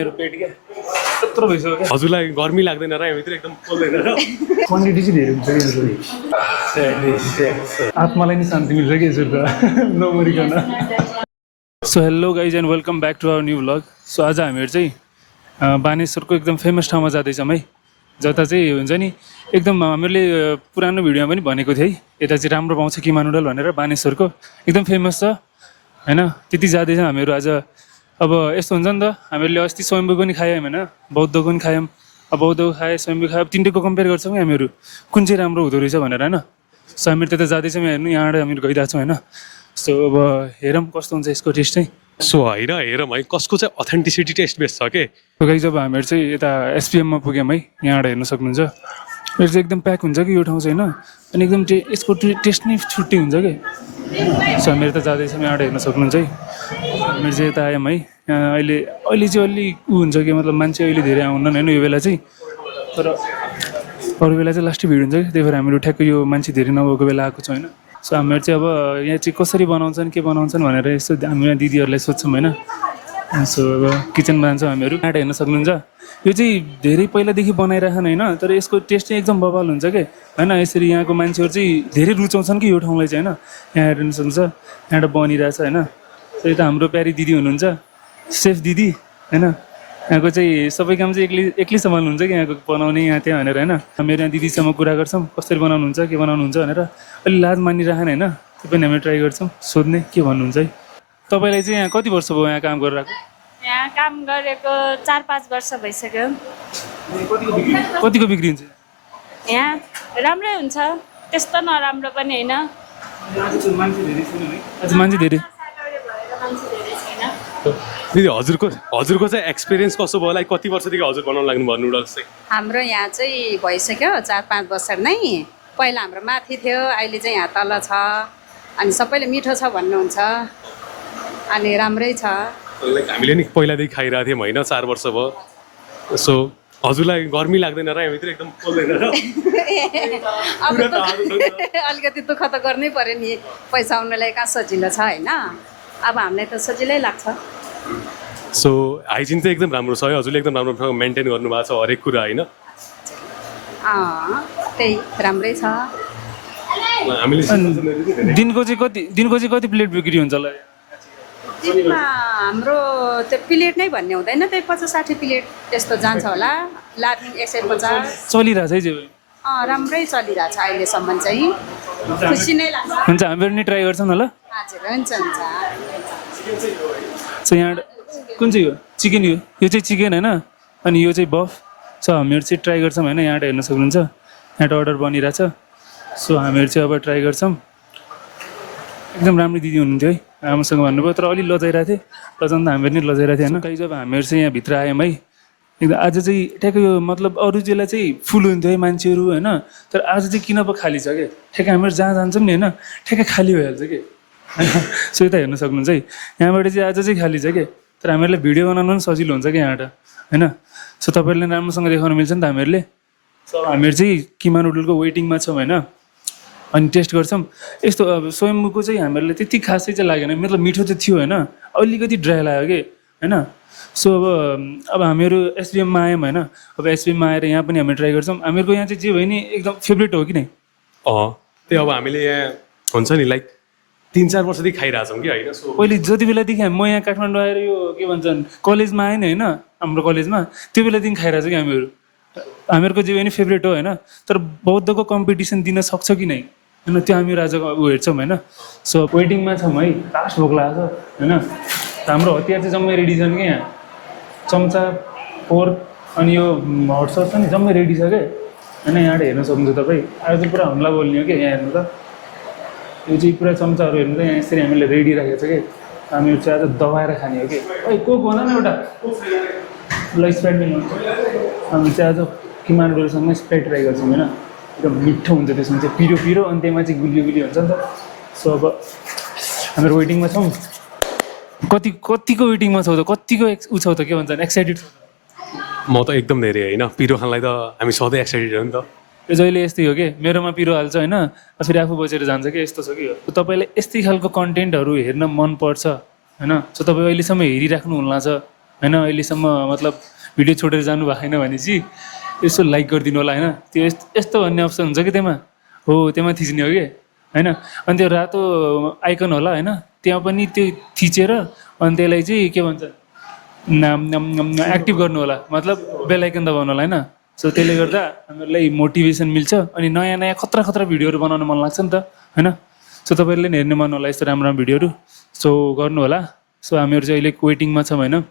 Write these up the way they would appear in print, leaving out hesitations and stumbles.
मेरो पेट क्या यत्रो भइसक्यो क्या। हजुरलाई गर्मी लाग्दैन र यहाँभित्र एकदम पोल्दैन र क्वान्टिटी चाहिँ धेरै हुन्छ कि आत्मालाई नि शान्ति मिल्छ कि यसरी त नमरिकन। So hello guys and welcome back to our new vlog. So आज हामीहरू चाहिँ बानेश्वरको एकदम फेमस ठाउँमा जाँदैछौँ है, जता चाहिँ हुन्छ नि एकदम हामीले पुरानो भिडियोमा पनि भनेको थिएँ है, यता चाहिँ राम्रो पाउँछ किमा नुडल भनेर, बानेश्वरको एकदम फेमस छ होइन। त्यति जाँदैछौँ हामीहरू आज। अब यस्तो हुन्छ नि त, हामीहरूले अस्ति स्वयम्भूको नि खायौँ होइन, बौद्धको पनि खायौँ। अब बौद्धको खायो, स्वयम्भू खायो, तिनटैको कम्पेयर गर्छौँ कि हामीहरू कुन चाहिँ राम्रो हुँदो रहेछ भनेर होइन। सो हामीहरू त्यता जाँदैछौँ हेर्नु, यहाँबाट हामीहरू गइरहेको छौँ होइन। सो अब हेरौँ कस्तो हुन्छ यसको टेस्ट चाहिँ। सो होइन हेरौँ है कसको चाहिँ अथेन्टिसिटी टेस्ट बेस छ के। गाइज अब हामीहरू चाहिँ यता एसपिएममा पुग्यौँ है, यहाँबाट हेर्न सक्नुहुन्छ। यो चाहिँ एकदम प्याक हुन्छ कि यो ठाउँ चाहिँ होइन, अनि एकदम यसको टेस्ट नै छुट्टै हुन्छ कि। सो हामीहरू त जाँदैछौँ, यहाँबाट हेर्न सक्नुहुन्छ है। हामीहरू चाहिँ यता आयौँ है, यहाँ अहिले चाहिँ अलि ऊ हुन्छ कि मतलब मान्छे अहिले धेरै आउन्नन् होइन यो बेला चाहिँ, तर अरू बेला चाहिँ लास्टै भिड हुन्छ कि, त्यही भएर हामीहरू ठ्याक्कै यो मान्छे धेरै नभएको बेला आएको छौँ होइन। सो हामीहरू चाहिँ अब यहाँ चाहिँ कसरी बनाउँछन् के बनाउँछन् भनेर यसो हामी यहाँ दिदीहरूलाई सोध्छौँ होइन। सो अब किचनमा जान्छौँ हामीहरू, यहाँबाट हेर्न सक्नुहुन्छ। यो चाहिँ धेरै पहिलादेखि बनाइराखन होइन, तर यसको टेस्ट चाहिँ एकदम बवाल हुन्छ कि होइन। यसरी यहाँको मान्छेहरू चाहिँ धेरै रुचाउँछन् कि यो ठाउँलाई चाहिँ होइन। यहाँ हेर्न सक्नुहुन्छ यहाँबाट बनिरहेछ होइन। सो यता हाम्रो प्यारी दिदी हुनुहुन्छ, सेफ दिदी होइन। यहाँको चाहिँ सबै काम चाहिँ एक्लै सम्हाल्नुहुन्छ कि यहाँको बनाउने यहाँ त्यहाँ भनेर होइन। मेरो यहाँ दिदीसँग कुरा गर्छौँ कसरी बनाउनुहुन्छ के बनाउनुहुन्छ भनेर, अलि लाज मानिराखन होइन। त्यो पनि हामी ट्राई गर्छौँ सोध्ने के भन्नुहुन्छ है। तपाईँलाई चाहिँ यहाँ कति वर्ष भयो यहाँ काम गरिरहेको? यहाँ काम गरेको 4-5 वर्ष भइसक्यो। कतिको बिक्री हुन्छ यहाँ? राम्रै हुन्छ, त्यस्तो नराम्रो पनि होइन। मान्छे धेरै दिदी हजुरको चाहिँ एक्सपिरियन्स कस्तो भयो, लाइक कति वर्षदेखि हजुर बनाउनु लाग्नु भयो नुडल्स चाहिँ? हाम्रो यहाँ चाहिँ भइसक्यो 4-5 वर्ष नै। पहिला हाम्रो माथि थियो, अहिले चाहिँ यहाँ तल छ। अनि सबैले मिठो छ भन्नुहुन्छ, अनि राम्रै छ। लाइक हामीले नि पहिलादेखि खाइरहेको थियौँ होइन, 4 वर्ष भयो। सो हजुरलाई गर्मी लाग्दैन र यहाँभित्र एकदम पोल्दैन र अलिकति दुःख त गर्नै पर्यो नि, पैसा आउनलाई कहाँ सजिलो छ होइन। अब हामीलाई त सजिलै लाग्छ। सो हाइजिन चाहिँ एकदम राम्रो छ है, हजुरले एकदम राम्रो मेन्टेन गर्नुभएको छ हरेक कुरा होइन। त्यही राम्रै छ। हामीले दिनको चाहिँ कति प्लेट बिक्री हुन्छ होला? दिनमा हाम्रो त्यो प्लेट नै भन्ने हुँदैन, त्यही 50-60 प्लेट त्यस्तो जान्छ होला। लार्निङ 150 चलिरहेछ है चाहिँ? राम्रै चलिरहेछ अहिलेसम्म चाहिँ, खुसी नै लाग्छ। हुन्छ हामीहरू नि ट्राई गर्छौँ न ल। हजुर हुन्छ हुन्छ। सो यहाँ कुन चाहिँ हो? चिकन यो चाहिँ चिकन होइन, अनि यो चाहिँ बफ। सो हामीहरू चाहिँ ट्राई गर्छौँ होइन, यहाँबाट हेर्न सक्नुहुन्छ यहाँबाट अर्डर बनिरहेछ। सो हामीहरू चाहिँ अब ट्राई गर्छौँ। एकदम राम्रो दिदी हुनुहुन्थ्यो है, राम्रोसँग भन्नुभयो, तर अलिक लजाइरहेको थिएँ, लजाउनु त हामीहरू नि लजाइरहेको थियो होइन। कहीँ जब हामीहरू चाहिँ यहाँभित्र आयौँ है, एकदम आज चाहिँ ठ्याक्कै यो मतलब अरू बेला चाहिँ फुल हुन्थ्यो है मान्छेहरू होइन, तर आज चाहिँ किन पो खाली छ कि, ठ्याक्कै हामीहरू जहाँ जान्छौँ नि होइन ठ्याक्कै खाली भइहाल्छ कि। सो यता हेर्न सक्नुहुन्छ है, यहाँबाट चाहिँ आज चाहिँ खाली छ कि, तर हामीहरूलाई भिडियो बनाउनु पनि सजिलो हुन्छ कि यहाँबाट होइन। सो तपाईँहरूले राम्रोसँग देखाउन मिल्छ नि त हामीहरूले। सो हामीहरू चाहिँ किमा नुडलको वेटिङमा छौँ होइन, अनि टेस्ट गर्छौँ। यस्तो अब स्वयम्भूको चाहिँ हामीहरूलाई त्यति खासै चाहिँ लागेन, मतलब मिठो त थियो होइन, अलिकति ड्राई लाग्यो कि होइन। सो अब हामीहरू एसबिएममा आयौँ होइन, अब एसबिएममा आएर यहाँ पनि हामी ट्राई गर्छौँ। हामीहरूको यहाँ चाहिँ जे भयो नि एकदम फेभरेट हो कि नै। त्यही अब हामीले यहाँ हुन्छ नि लाइक 3-4 वर्षदेखि खाइरहेछौँ कि होइन। सो पहिले जति बेलादेखि म यहाँ काठमाडौँ आएर यो के भन्छन् कलेजमा आएन होइन, हाम्रो कलेजमा त्यो बेलादेखि खाइरहेको छ कि हामीहरूको जे भयो नि फेभरेट हो होइन। तर बौद्धको कम्पिटिसन दिन सक्छ कि नै होइन, त्यो हामीहरू आज ऊ हेर्छौँ होइन। सो वेटिङमा छौँ है, लास्ट भोक लाग्छ होइन। हाम्रो हतियार चाहिँ जम्मै रेडी छन् कि यहाँ, चम्चा फोर्क अनि यो हट सस छ नि जम्मै रेडी छ क्या होइन। यहाँबाट हेर्न सक्नुहुन्छ तपाईँ, आज चाहिँ पुरा हमला बोल्ने हो कि यहाँ हेर्नु त। यो चाहिँ पुरा चम्चाहरू हेर्नु त यहाँ यसरी हामीले रेडी राखेको छ कि, हामीहरू चाहिँ आज दबाएर खाने हो कि। कोक भन न एउटा ल, स्प्राइट पनि हुन्छ। हामी चाहिँ आज किमा नुडलसँगै स्प्राइट ट्राई गर्छौँ होइन, एकदम मिठो हुन्छ त्यसमा चाहिँ, पिरो पिरो अनि त्यहीमा चाहिँ गुलियो हुन्छ नि त। सो अब हामीहरू वेटिङमा छौँ। कतिको वेटिङमा छौ त, कतिको ऊ छौ त, के भन्छन् एक्साइटेड छौ? म त एकदम धेरै होइन, पिरो खानलाई त हामी सधैँ एक्साइटेड हो नि त। यो जहिले यस्तै हो कि, मेरोमा पिरो हाल्छ होइन, फेरि आफू बसेर जान्छ कि, यस्तो छ कि। तपाईँलाई यस्तै खालको कन्टेन्टहरू हेर्न मनपर्छ होइन, सो तपाईँ अहिलेसम्म हेरिराख्नु होला छ होइन अहिलेसम्म मतलब भिडियो छोडेर जानु भएको छैन भने चाहिँ यसो लाइक गरिदिनु होला होइन त्यो यस्तो भन्ने अप्सन हुन्छ कि त्यहाँ हो त्यहाँ थिच्ने हो कि होइन अनि त्यो रातो आइकन होला होइन त्यहाँ पनि त्यो थिचेर अनि त्यसलाई चाहिँ के भन्छ एक्टिभ गर्नु होला मतलब बेल आइकन दबाउनु होला होइन सो त्यसले गर्दा हामीहरूलाई मोटिभेसन मिल्छ अनि नयाँ नयाँ खतरा खतरा भिडियोहरू बनाउन मन लाग्छ नि त होइन सो तपाईँहरूले पनि हेर्नु मन होला यस्तो राम्रो राम्रो भिडियोहरू सो गर्नु होला सो हामीहरू चाहिँ अहिले वेटिङमा छौँ होइन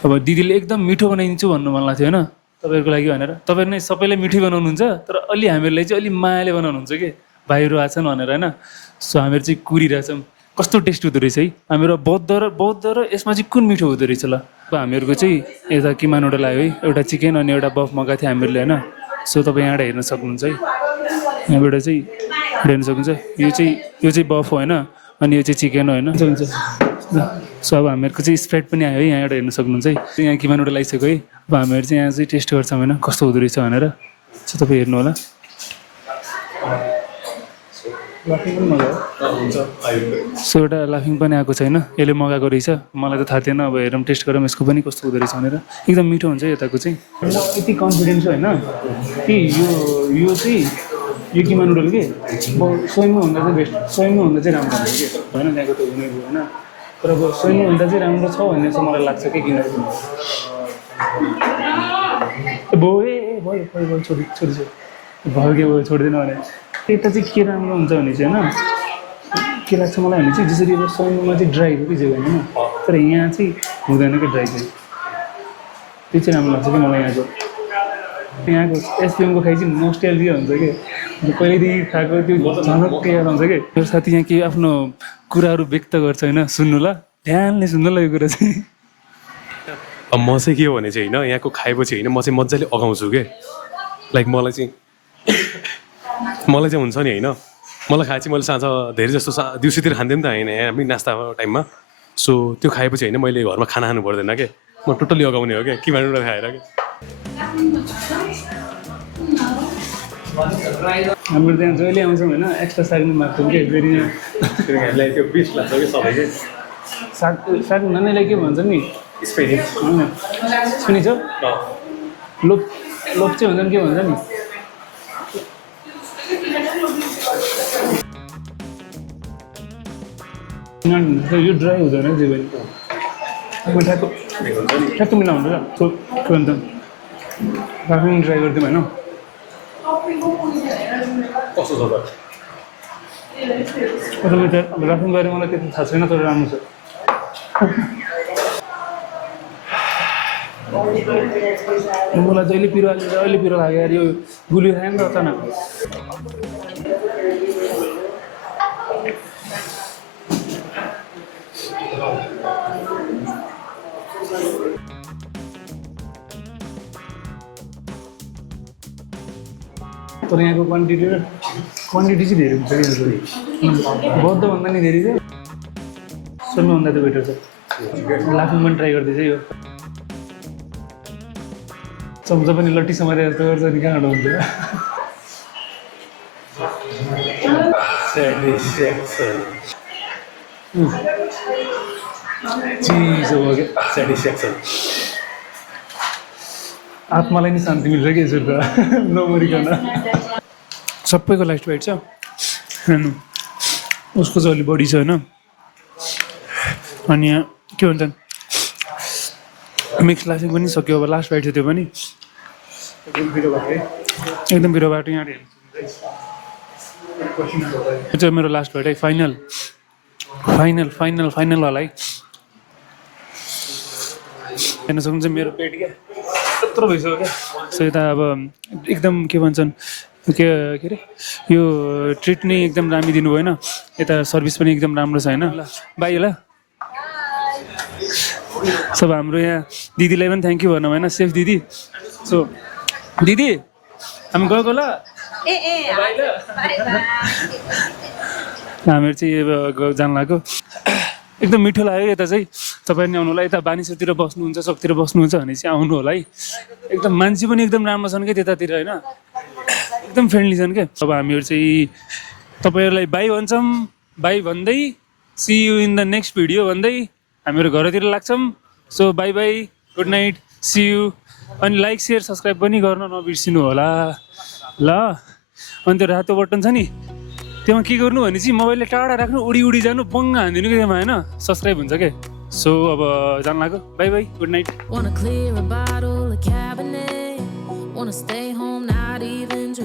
अब दिदीले एकदम मिठो बनाइदिन्छु भन्नु मन लाग्थ्यो होइन तपाईँहरूको लागि भनेर तपाईँहरू नै सबैलाई मिठै बनाउनुहुन्छ तर अलि हामीहरूलाई चाहिँ अलिक मायाले बनाउनुहुन्छ कि भाइहरू आछन् भनेर होइन सो हामीहरू चाहिँ कुरिरहेछौँ कस्तो टेस्ट हुँदो रहेछ है हामीहरू बौद्ध र यसमा चाहिँ कुन मिठो हुँदो रहेछ ल अब हामीहरूको चाहिँ यता किमा नुडल आयो है एउटा चिकन अनि एउटा बफ मगाएको थियो हामीहरूले होइन सो तपाईँ यहाँबाट हेर्न सक्नुहुन्छ है यहाँबाट चाहिँ हेर्न सक्नुहुन्छ यो चाहिँ बफ हो होइन अनि यो चाहिँ चिकन हो होइन हुन्छ सो अब हामीहरूको चाहिँ स्प्रेड पनि आयो है यहाँबाट हेर्न सक्नुहुन्छ है यहाँ किमा नुडल आइसक्यो है अब हामीहरू चाहिँ यहाँ चाहिँ टेस्ट गर्छौँ होइन कस्तो हुँदो रहेछ भनेर सो तपाईँ हेर्नु होला सो एउटा लाफिङ पनि आएको छैन यसले मगाएको रहेछ मलाई त थाहा थिएन अब हेरौँ टेस्ट गरौँ यसको पनि कस्तो हुँदो रहेछ भनेर एकदम मिठो हुन्छ यताको चाहिँ यति कन्फिडेन्स छ होइन कि यो चाहिँ यो किमा नुडल के स्वयंमा भन्दा चाहिँ बेस्ट स्वयंमा भन्दा चाहिँ राम्रो हुन्छ कि होइन त्यहाँको त हुने भयो होइन तर अब स्वयंमा भन्दा चाहिँ राम्रो छ भन्ने चाहिँ मलाई लाग्छ कि किनकि भयो छोडी भयो के भयो छोडिदिनु भने यता चाहिँ के राम्रो हुन्छ भने चाहिँ होइन के लाग्छ मलाई भने चाहिँ जसरी अब स्वयंमा चाहिँ ड्राई हो कि जे होइन तर यहाँ चाहिँ हुँदैन कि ड्राई चाहिँ त्यो चाहिँ राम्रो लाग्छ कि मलाई यहाँको एसपिएमको खाइ चाहिँ नोस्टेल्जिया हुन्छ कि पहिल्यैदेखि खाएको त्यो झनक याद आउँछ कि मेरो साथी यहाँ के आफ्नो कुराहरू व्यक्त गर्छ होइन सुन्नु ल ध्यानले सुन्नु ल यो कुरा चाहिँ अब म चाहिँ के हो भने चाहिँ होइन यहाँको खाएपछि होइन म चाहिँ मजाले अगाउँछु के लाइक मलाई चाहिँ हुन्छ नि होइन मलाई खाए चाहिँ मैले साँझ धेरै जस्तो दिउँसोतिर खान्थेँ नि त होइन यहाँ पनि नास्ता टाइममा सो त्यो खाएपछि होइन मैले घरमा खाना खानु पर्दैन क्या म टोटल्ली अगाउने हो क्या किमा नुडल खाएर क्या हाम्रो त्यहाँ जहिले आउँछौँ होइन एक्स्ट्रा साग पनि माग्छौँ कि फेरि हामीलाई त्यो बिस लाग्छ कि सबैले साग नानीलाई के भन्छ नि स्पेनिस सुनिन्छ लोप चाहिँ हुन्छ नि के भन्छ नि यो ड्राई हुँदैन जे पनि ठ्याक्क मिलाउनु हुन्छ के भन्छ राफ्टिङ ट्राई गरिदिउँ होइन कस्तो छ त अब राफ्टिङ गरेर मलाई त्यति थाहा छैन तर राम्रो छ मलाई जहिले पिरो लाग्यो यो गुलियो खायो नि त अचानक तर यहाँको क्वान्टिटी चाहिँ धेरै हुन्छ कि बौद्धभन्दा नि धेरै छ सोध्नुभन्दा त बेटर छ लाफिङ पनि ट्राई गर्दैछ यो चम्चा पनि लट्टी समारेर जस्तो गर्छ नि कहाँबाट हुन्छ चिज हो क्या सेटिस्फ्याक्सन आत्मालाई नि शान्ति मिल्छ कि यसरी त नमरिकन सबैको लास्ट बाइट छ हेर्नु उसको चाहिँ अलिक बढी छ होइन अनि यहाँ के भन्छ मिक्स लाफिङ पनि सक्यो अब लास्ट बाइट छ त्यो पनि एकदम पिरो बाटो यहाँ यो चाहिँ मेरो लास्ट बाइट है फाइनल वाला है हेर्न सक्नुहुन्छ मेरो पेट क्या यत्रो भइसक्यो क्या सो यता अब एकदम के भन्छन् के अरे यो ट्रिट नै एकदम दामी दिनुभयो होइन यता सर्भिस पनि एकदम राम्रो छ होइन ल बाई ल सब हाम्रो यहाँ दिदीलाई पनि थ्याङ्क यू भनौँ होइन सेफ दिदी सो दिदी हामी गएको ल हामीहरू चाहिँ जान लाग्यो एकदम मिठो लाग्यो यता चाहिँ तपाईँहरू आउनु होला यता बानिसतिर बस्नुहुन्छ सकतिर बस्नुहुन्छ भने चाहिँ आउनु होला है एकदम मान्छे पनि एकदम राम्रो छन् क्या त्यतातिर होइन एकदम फ्रेन्डली छन् क्या अब हामीहरू चाहिँ तपाईँहरूलाई बाई भन्छौँ बाई भन्दै see you in the next video भन्दै हामीहरू घरतिर लाग्छौँ so bye bye, good night, see you. अनि लाइक सेयर सब्सक्राइब पनि गर्न नबिर्सिनु होला ल। अनि त्यो रातो बटन छ नि त्यसमा के गर्नु भने चाहिँ मोबाइलले टाढा राख्नु, उडी उडी जानु, बङ्ग हानिदिनु कि त्यसमा होइन, सब्सक्राइब हुन्छ क्या। सो अब जान लाग्यो, by bye, good night. Wanna clear a bottle of Cabernet. Wanna stay home, not even drink.